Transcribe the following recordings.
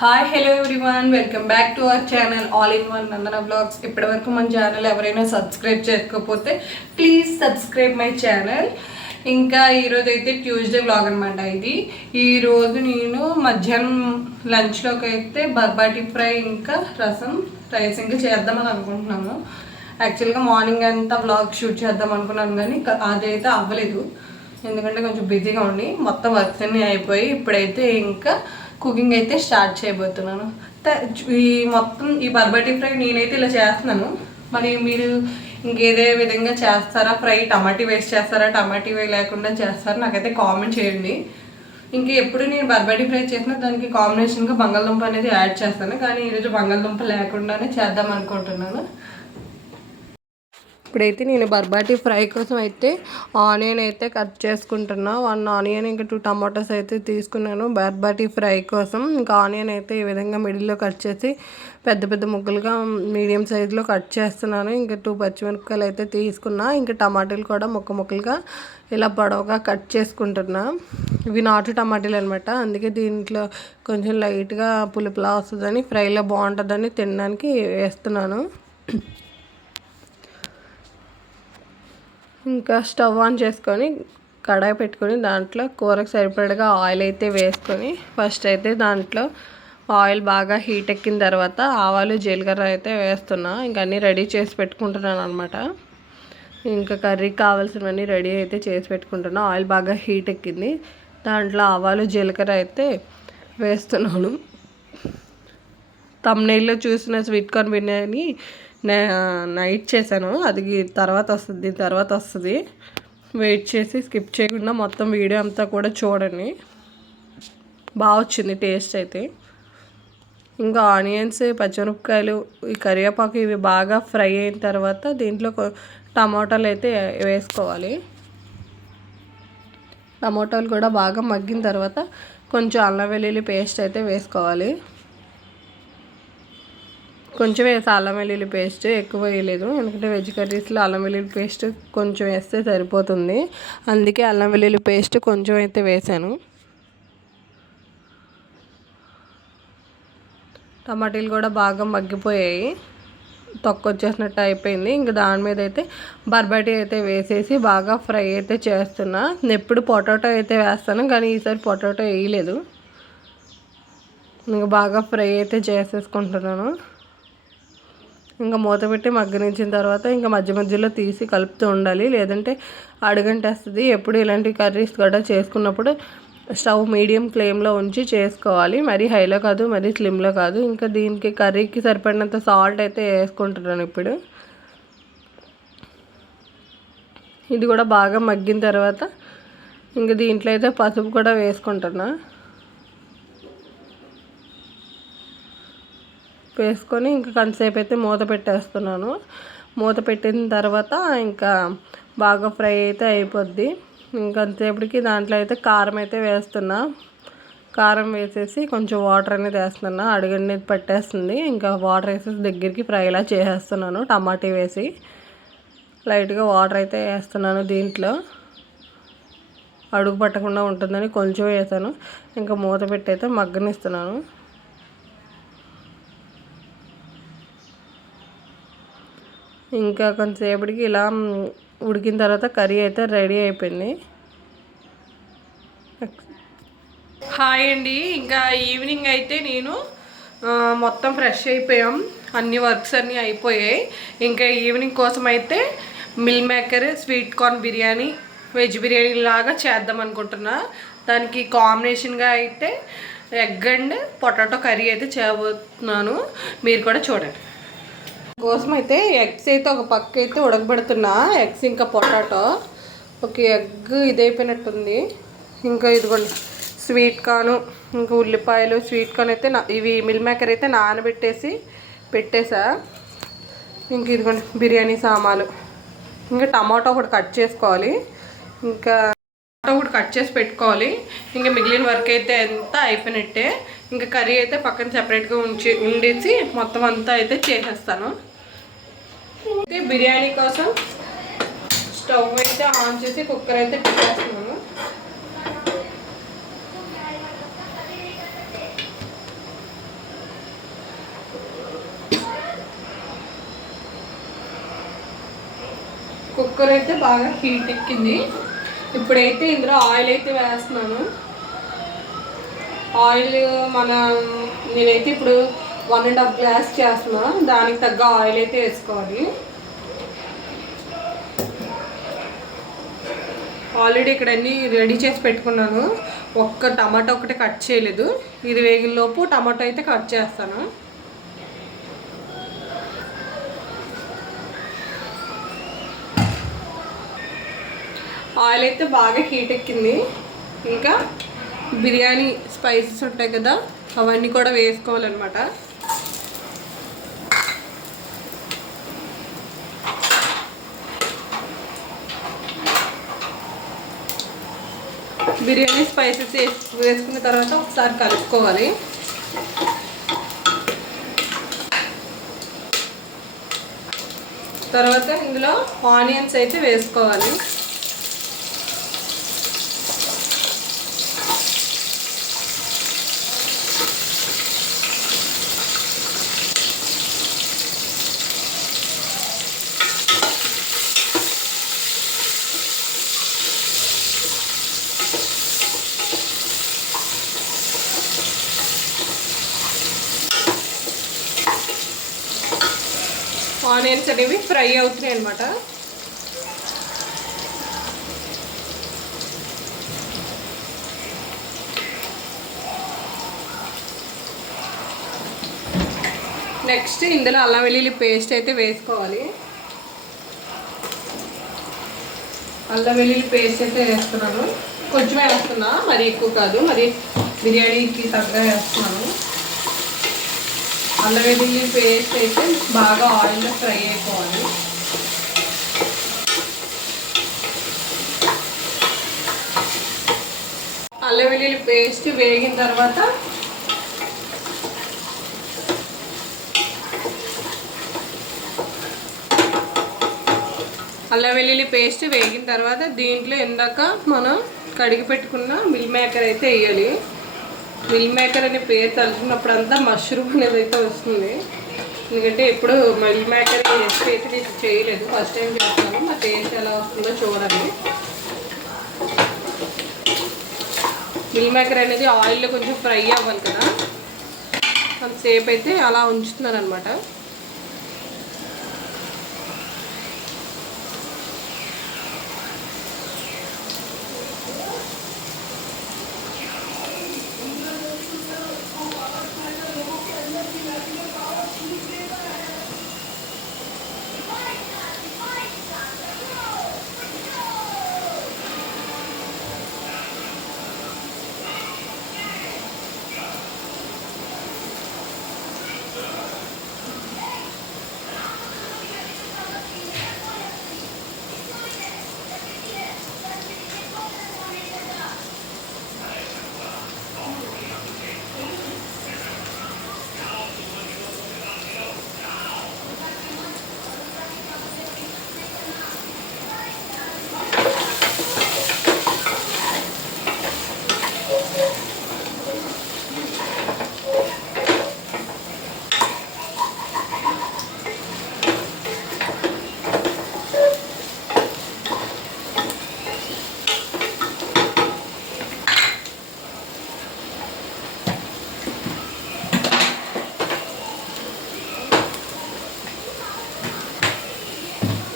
Hi hello everyone, welcome back to our channel all in one Nandana blogs. ఇప్పటివరకు మన channel ఎవరైనా subscribe చేసుకోకపోతే please subscribe my channel. ఇంకా ఈరోజు అయితే ట్యూస్డే బ్లాగ్ అనమాట. ఈరోజు నేను మధ్యాహ్నం లంచ్లోకి అయితే బర్బాటి ఫ్రై ఇంకా రైస్ ఇంకా చేద్దామని అనుకుంటున్నాను. యాక్చువల్గా మార్నింగ్ అంతా బ్లాగ్ షూట్ చేద్దాం అనుకున్నాను, కానీ అదైతే అవ్వలేదు. ఎందుకంటే కొంచెం బిజీగా ఉండి మొత్తం వర్క్స్ అన్నీ అయిపోయి ఇప్పుడైతే ఇంకా కుకింగ్ అయితే స్టార్ట్ చేయబోతున్నాను. ఈ బర్బటీ ఫ్రై నేనైతే ఇలా చేస్తున్నాను. మరి మీరు ఇంకేదే విధంగా చేస్తారా? ఫ్రై టమాటీ వేస్ట్ చేస్తారా, టమాటీ వే లేకుండా చేస్తారా? నాకైతే కామెంట్ చేయండి. ఎప్పుడు నేను బర్బటీ ఫ్రై చేసినా దానికి కాంబినేషన్గా బంగాళదుంప అనేది యాడ్ చేస్తాను, కానీ ఈరోజు బంగాళదుంప లేకుండానే చేద్దాం అనుకుంటున్నాను. ఇప్పుడైతే నేను బర్బాటి ఫ్రై కోసం అయితే ఆనియన్ అయితే కట్ చేసుకుంటున్నా. 1 ఆనియన్ ఇంకా 2 టమాటోస్ అయితే తీసుకున్నాను బర్బాటి ఫ్రై కోసం. ఇంకా ఆనియన్ అయితే ఈ విధంగా మిడిల్లో కట్ చేసి పెద్ద పెద్ద ముక్కలుగా మీడియం సైజులో కట్ చేస్తున్నాను. ఇంకా 2 పచ్చిమిరపకాయలు అయితే తీసుకున్నా. ఇంకా టమాటాలు కూడా ముక్కలుగా ఇలా పొడవుగా కట్ చేసుకుంటున్నా. ఇవి నాటు టమాటాలు అనమాట, అందుకే దీంట్లో కొంచెం లైట్గా పులుపులా వస్తుందని, ఫ్రైలో బాగుంటుందని తినడానికి వేస్తున్నాను. ఇంకా స్టవ్ ఆన్ చేసుకొని కడాయి పెట్టుకొని దాంట్లో కూరకు సరిపడగా ఆయిల్ అయితే వేసుకొని ఫస్ట్ అయితే దాంట్లో ఆయిల్ బాగా హీట్ ఎక్కిన తర్వాత ఆవాలు జీలకర్ర అయితే వేస్తున్నా. ఇంకా అన్నీ రెడీ చేసి పెట్టుకుంటున్నాను అనమాట. ఇంకా కర్రీకి కావాల్సినవన్నీ రెడీ అయితే చేసి పెట్టుకుంటున్నాను. ఆయిల్ బాగా హీట్ ఎక్కింది, దాంట్లో ఆవాలు జీలకర్ర అయితే వేస్తున్నాను. తమ్నైల్లో చూసిన స్వీట్ కార్న్ బిర్యానీ నైట్ చేశాను, అది తర్వాత వస్తుంది. వెయిట్ చేసి స్కిప్ చేయకుండా మొత్తం వీడియో అంతా కూడా చూడండి, బాగా వచ్చింది టేస్ట్ అయితే. ఇంకా ఆనియన్స్, పచ్చిమిరపకాయలు, ఈ కరివేపాకు ఇవి బాగా ఫ్రై అయిన తర్వాత దీంట్లో టమాటాలు అయితే వేసుకోవాలి. టమాటాలు కూడా బాగా మగ్గిన తర్వాత కొంచెం అల్లం వెల్లుల్లి పేస్ట్ అయితే వేసుకోవాలి. కొంచెం వేసి అల్లం వెల్లుల్లి పేస్ట్ ఎక్కువ వేయలేదు, ఎందుకంటే వెజ్ కర్రీస్లో అల్లం వెల్లుల్లి పేస్ట్ కొంచెం వేస్తే సరిపోతుంది. అందుకే అల్లం వెల్లుల్లి పేస్ట్ కొంచెం అయితే వేసాను. టమాటీలు కూడా బాగా మగ్గిపోయాయి, తొక్కొచ్చేసినట్టు అయిపోయింది. ఇంకా దాని మీద అయితే బర్బాటీ అయితే వేసేసి బాగా ఫ్రై అయితే చేస్తున్నా. ఎప్పుడు పొటాటో అయితే వేస్తాను, కానీ ఈసారి పొటాటో వేయలేదు. ఇంకా బాగా ఫ్రై అయితే చేసేసుకుంటున్నాను. ఇంకా మూత పెట్టి మగ్గనించిన తర్వాత ఇంకా మధ్యలో తీసి కలుపుతూ ఉండాలి, లేదంటే అడుగంటేస్తుంది. ఎప్పుడు ఇలాంటి కర్రీస్ కూడా చేసుకున్నప్పుడు స్టవ్ మీడియం ఫ్లేమ్లో ఉంచి చేసుకోవాలి, మరీ హైలో కాదు మరీ స్లిమ్లో కాదు. ఇంకా దీనికి కర్రీకి సరిపడినంత సాల్ట్ అయితే వేసుకుంటున్నాను. ఇప్పుడు ఇది కూడా బాగా మగ్గిన తర్వాత ఇంకా దీంట్లో అయితే పసుపు కూడా వేసుకుంటున్నా. వేసుకొని ఇంకా కొంతసేపు అయితే మూత పెట్టేస్తున్నాను. మూత పెట్టిన తర్వాత ఇంకా బాగా ఫ్రై అయితే అయిపోద్ది. ఇంకొంతసేపటికి దాంట్లో అయితే కారం అయితే వేస్తున్నా. కారం వేసేసి కొంచెం వాటర్ అనేది వేస్తున్నా, అడుగనేది పట్టేస్తుంది. ఇంకా వాటర్ వేసేసి దగ్గరికి ఫ్రైలా చేసేస్తున్నాను. టమాటా వేసి లైట్గా వాటర్ అయితే వేస్తున్నాను. దీంట్లో అడుగు పట్టకుండా ఉంటుందని కొంచెం వేసాను. ఇంకా మూత పెట్టి అయితే మగ్గనిస్తున్నాను. ఇంకా కొంతసేపటికి ఇలా ఉడికిన తర్వాత కర్రీ అయితే రెడీ అయిపోయింది. హాయ్ అండి, ఇంకా ఈవినింగ్ అయితే నేను మొత్తం ఫ్రెష్ అయిపోయాం, అన్ని వర్క్స్ అన్నీ అయిపోయాయి. ఇంకా ఈవినింగ్ కోసం అయితే meal maker sweet corn biryani, veg biryani లాగా చేద్దాం అనుకుంటున్నా. దానికి కాంబినేషన్గా అయితే ఎగ్ అండ్ పొటాటో కర్రీ అయితే చేయబోతున్నాను, మీరు కూడా చూడండి. కోసం అయితే ఎగ్స్ అయితే ఒక పక్క అయితే ఉడకబెడుతున్నా. ఎగ్స్ ఇంకా పొటాటో, ఒక ఎగ్ ఇదైపోయినట్టుంది. ఇంకా ఇదిగోండి స్వీట్ కార్న్, ఇంకా ఉల్లిపాయలు, స్వీట్ కార్న్ అయితే ఇవి మిల్ మేకర్ అయితే నానబెట్టేసి పెట్టేసా. ఇంక ఇదిగోండి బిర్యానీ సామాలు, ఇంకా టమాటో ఒకటి కట్ చేసుకోవాలి. ఇంకా ఒకటి కట్ చేసి పెట్టుకోవాలి. ఇంకా మిగిలిన వర్క్ అయితే అంతా అయిపోయినట్టే. ఇంకా కర్రీ అయితే పక్కన సెపరేట్గా ఉండేసి మొత్తం అంతా అయితే చేసేస్తాను. అయితే బిర్యానీ కోసం స్టవ్ అయితే ఆన్ చేసి కుక్కర్ అయితే పెట్టేస్తున్నాను. కుక్కర్ అయితే బాగా హీట్ ఎక్కింది. ఇప్పుడైతే ఇందులో ఆయిల్ అయితే వేస్తున్నాను. ఆయిల్ నేనైతే ఇప్పుడు 1.5 గ్లాస్ చేస్తున్నా, దానికి తగ్గ ఆయిల్ అయితే వేసుకోవాలి. ఆల్రెడీ ఇక్కడ అన్నీ రెడీ చేసి పెట్టుకున్నాను. ఒక్క టమాటో ఒకటి కట్ చేయలేదు. ఇది వేగినలోపు టమాటో అయితే కట్ చేస్తాను. ఆయిల్ అయితే బాగా హీట్ ఎక్కింది. ఇంకా బిర్యానీ స్పైసెస్ ఉంటాయి కదా, అవన్నీ కూడా వేసుకోవాలన్నమాట. బిర్యానీ స్పైసెస్ వేసుకున్న తర్వాత ఒకసారి కలుపుకోవాలి. తర్వాత ఇందులో ఆనియన్స్ అయితే వేసుకోవాలి. ఆనియన్స్ అనేవి ఫ్రై అవుతున్నాయి అన్నమాట. నెక్స్ట్ ఇందులో అల్లం వెల్లుల్లి పేస్ట్ అయితే వేసుకోవాలి. అల్లం వెల్లుల్లి పేస్ట్ అయితే వేస్తున్నాను. కొంచెమే వేస్తున్నా, మరి ఎక్కువ కాదు, మరి బిర్యానీకి తగ్గ వేస్తున్నాను. అల్లం వెల్లుల్లి పేస్ట్ అయితే బాగా ఆయిల్లో ఫ్రై అయిపోవాలి. అల్లం వెల్లుల్లి పేస్ట్ వేగిన తర్వాత దీంట్లో ఇందాక మనం కడిగి పెట్టుకున్న మిల్ మేకర్ అయితే వేయాలి. మిల్ మేకర్ అనే పేరు తలుచుకున్నప్పుడంతా మష్రూమ్ అనేది అయితే వస్తుంది. ఎందుకంటే ఎప్పుడు మిల్ మేకర్ రెసిపీ అయితే నేను చేయలేదు, ఫస్ట్ టైం చేస్తాను. మా టేస్ట్ ఎలా వస్తుందో చూడాలి. మిల్ మేకర్ అనేది ఆయిల్లో కొంచెం ఫ్రై అవ్వాలి కదా, అంతసేపు అయితే అలా ఉంచుతున్నాను అనమాట.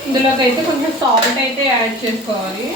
ఇందులోకి అయితే కొంచెం సాల్ట్ అయితే యాడ్ చేసుకోవాలి.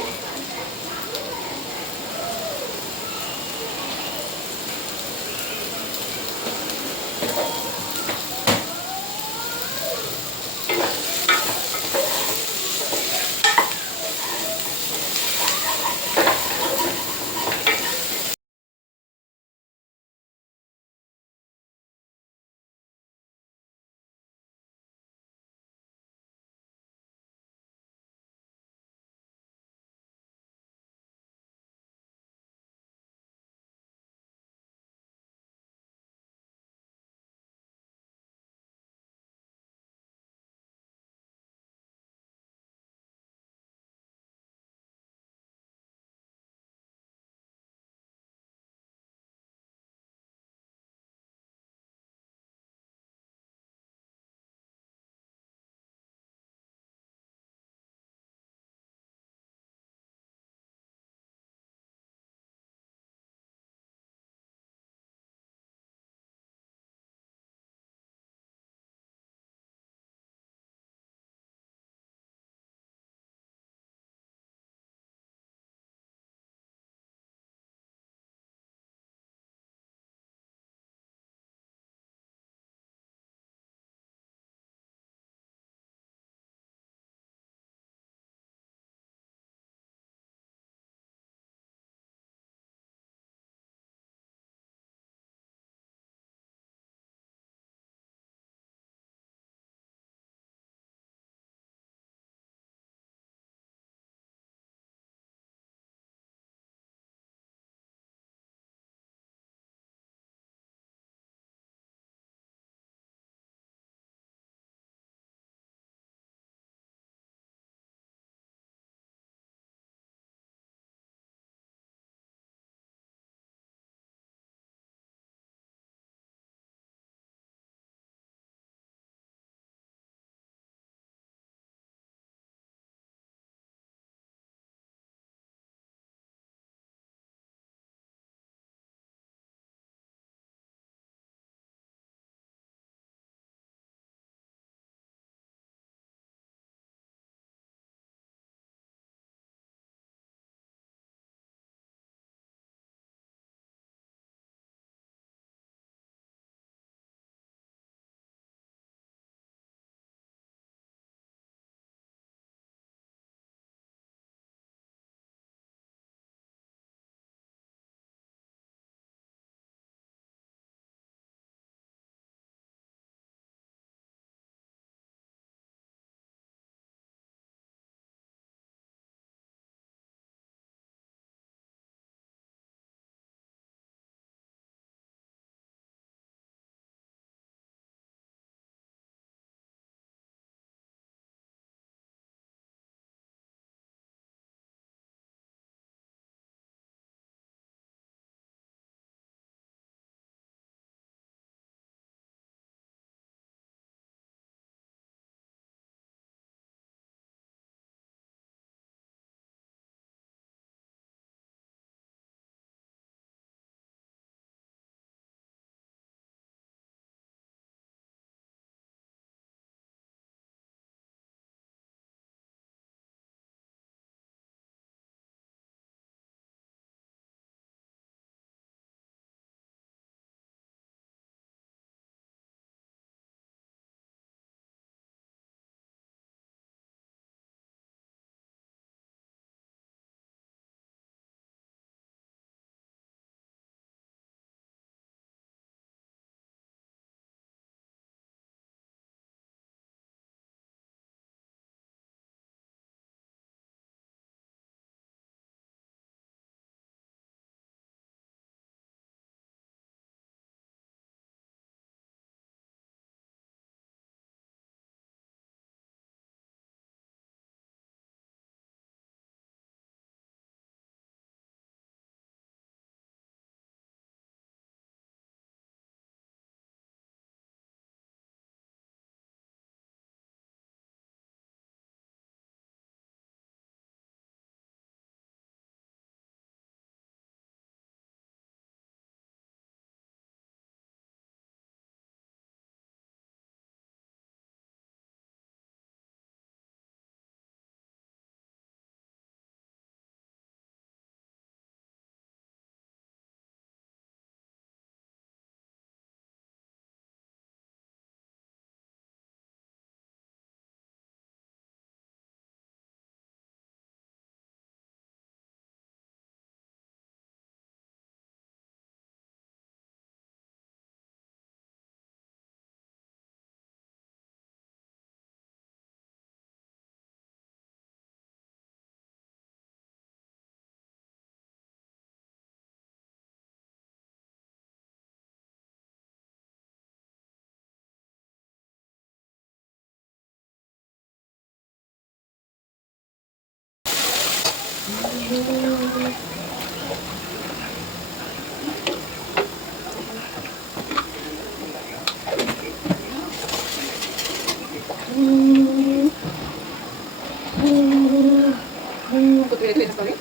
కొద్దిగా వేసుకొని